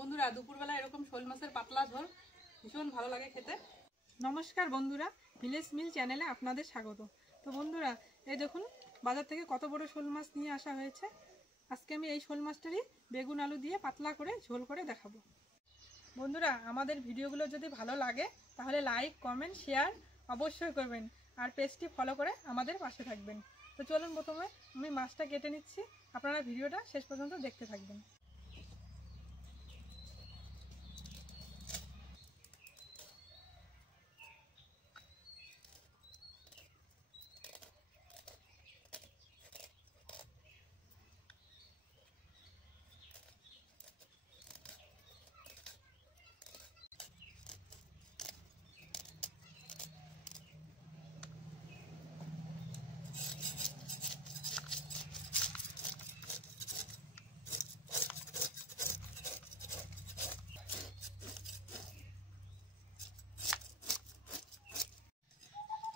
বন্ধুরা দুপুরবেলা এরকম শোল মাছের পাতলা ঝোল ভীষণ ভালো লাগে খেতে। নমস্কার বন্ধুরা, ভিলেজ মিল চ্যানেলে আপনাদের স্বাগত। তো বন্ধুরা এই দেখুন বাজার থেকে কত বড় শোল মাছ নিয়ে আসা হয়েছে। আজকে আমি এই শোল মাছটারই বেগুন আলু দিয়ে পাতলা করে ঝোল করে দেখাবো। বন্ধুরা আমাদের ভিডিওগুলো যদি ভালো লাগে তাহলে লাইক কমেন্ট শেয়ার অবশ্যই করবেন, আর পেজটি ফলো করে আমাদের পাশে থাকবেন। তো চলুন প্রথমে আমি মাছটা কেটে নিচ্ছি, আপনারা ভিডিওটা শেষ পর্যন্ত দেখতে থাকবেন।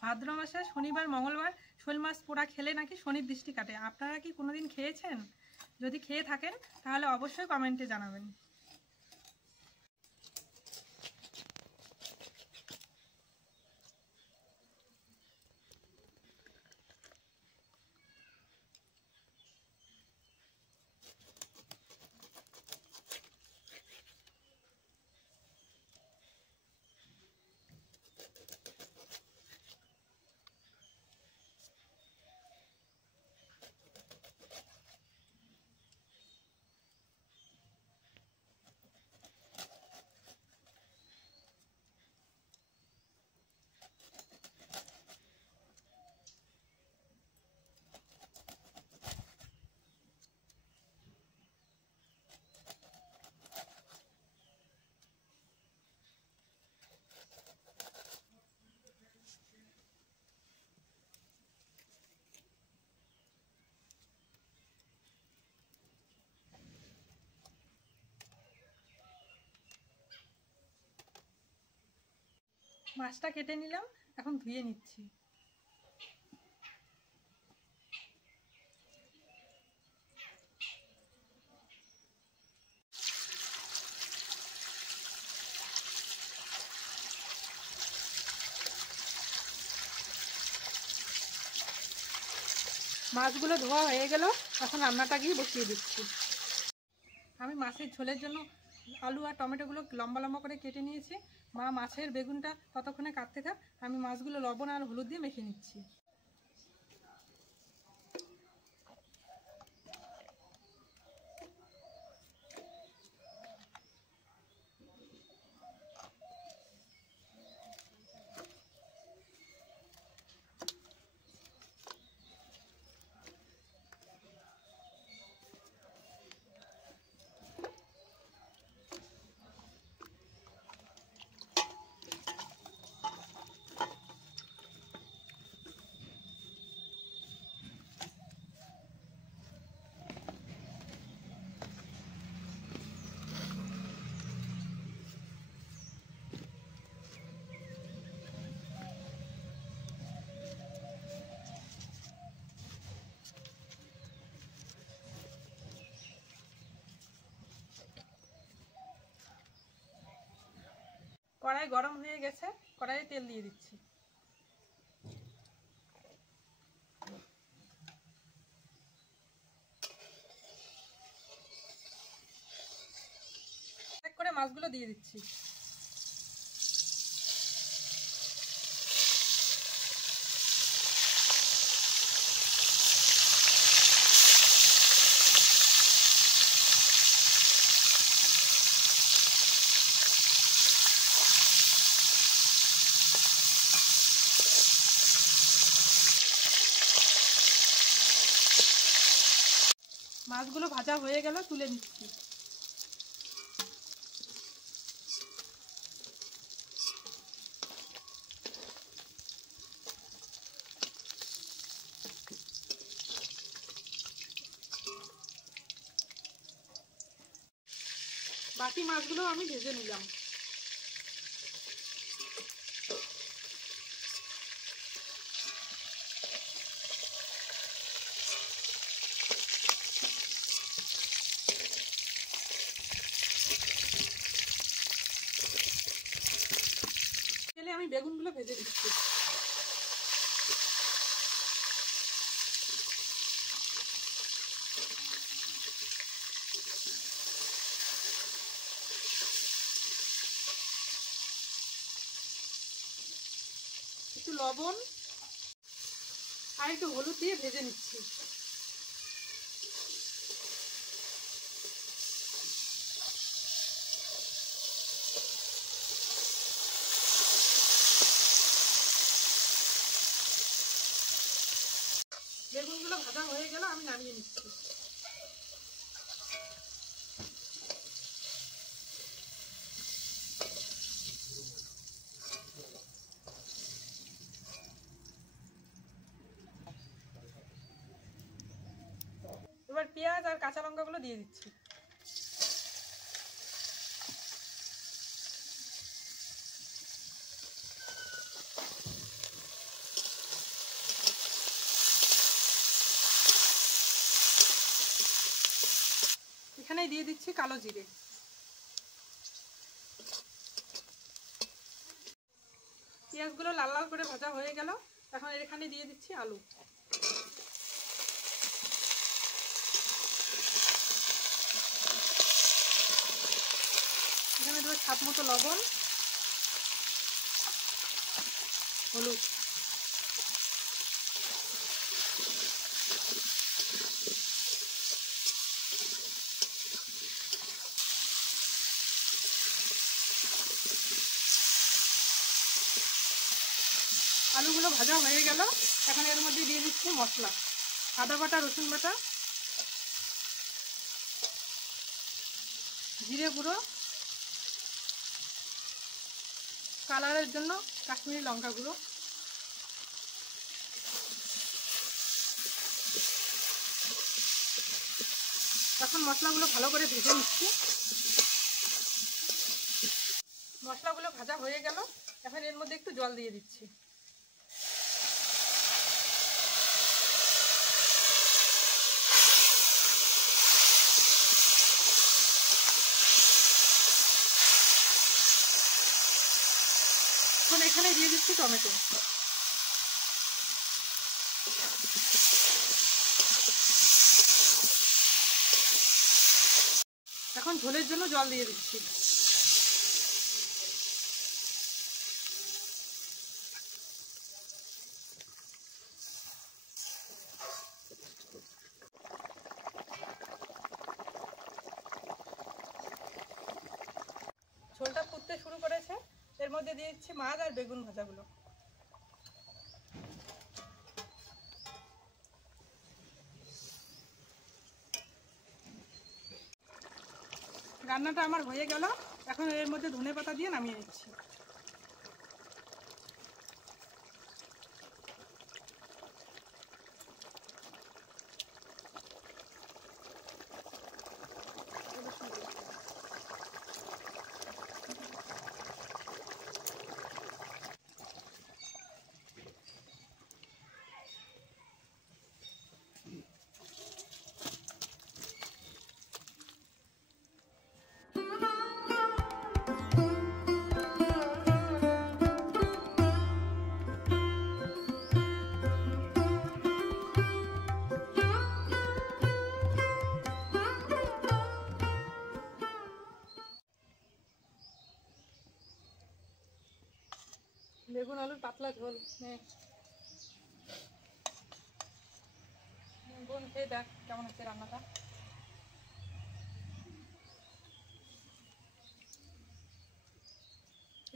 ভাদ্র মাসে শনিবার মঙ্গলবার শোল মাছ পোড়া খেলে নাকি শনির দৃষ্টি কাটে। আপনারা কি কোনোদিন খেয়েছেন? যদি খেয়ে থাকেন তাহলে অবশ্যই কমেন্টে জানাবেন। মাছটা কেটে নিলাম, এখন ধুয়ে নিচ্ছি। মাছগুলো ধোয়া হয়ে গেল, এখন রান্নাটা গিয়ে বসিয়ে দিচ্ছি। আমি মাছের ঝোলের জন্য আলু আর টমেটোগুলো লম্বা লম্বা করে কেটে নিয়েছি। মা মাছের বেগুনটা ততক্ষণে কাটতে থাক, আমি মাছগুলো লবণ আর হলুদ দিয়ে মেখে নিচ্ছি। কড়াই গরম হয়ে গেছে, কড়াইয়ে তেল দিয়ে দিচ্ছি। এক করে মাছগুলো দিয়ে দিচ্ছি। মাছগুলো ভাজা হয়ে গেল, তুলে নিচ্ছি। বাকি মাছগুলো আমি ভেজে নিলাম। আমি বেগুনগুলো ভেজে দিচ্ছি। একটু লবণ আর একটু হলুদ দিয়ে ভেজে নিচ্ছি। বেগুনগুলো ভাজা হয়ে গেল, আমি নামিয়ে নিচ্ছি। এবার পেঁয়াজ আর কাঁচা লঙ্কাগুলো দিয়ে দিচ্ছি। এখানে দিয়ে দিচ্ছি কালো জিরে। পেঁয়াজগুলো লাল লাল করে ভাজা হয়ে গেল, এখন এখানে দিয়ে দিচ্ছি আলু। এখানে দেবো স্বাদ মতো লবণ, হলুদ। আলুগুলো ভাজা হয়ে গেল, এখন এর মধ্যে দিয়ে দিচ্ছি মশলা। আদা বাটা, রসুন বাটা, জিরে গুঁড়ো, কালারের জন্য কাশ্মীরি লঙ্কা গুঁড়ো, এখন মশলাগুলো ভালো করে ভেজে নিচ্ছি। মশলাগুলো ভাজা হয়ে গেল, এখন এর মধ্যে একটু জল দিয়ে দিচ্ছি। এখন এখানে দিয়ে দিচ্ছি টমেটো। এখন ঝোলের জন্য জল দিয়ে দিচ্ছি। ঝোলটা ফুটতে শুরু করেছে, এর মধ্যে দিয়ে দিচ্ছি মাছ আর বেগুন ভাজাগুলো। রান্নাটা আমার হয়ে গেল, এখন এর মধ্যে ধনেপাতা দিয়ে নামিয়ে নিচ্ছি। বেগুন আলুর পাতলা ঝোল বোন খেয়ে দেখ কেমন হচ্ছে রান্নাটা।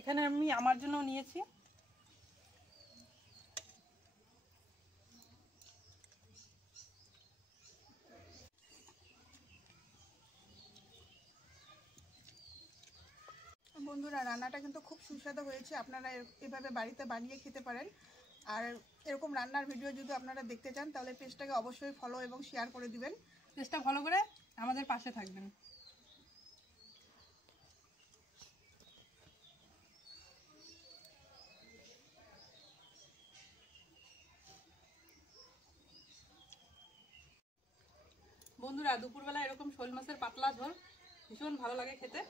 এখানে আমি আমার জন্য নিয়েছি বন্ধুরা, রান্নাটা কিন্তু খুব সুস্বাদু হয়েছে। আপনারা এভাবে বাড়িতে বানিয়ে খেতে পারেন। আর এরকম রান্নার ভিডিও যদি আপনারা দেখতে চান তাহলে পেজটাকে অবশ্যই ফলো এবং শেয়ার করে দিবেন। পেজটা ফলো করে আমাদের পাশে থাকবেন। বন্ধুরা, দুপুরবেলা এরকম শোল মাছের পাতলা ঝোল ভীষণ ভালো লাগে খেতে।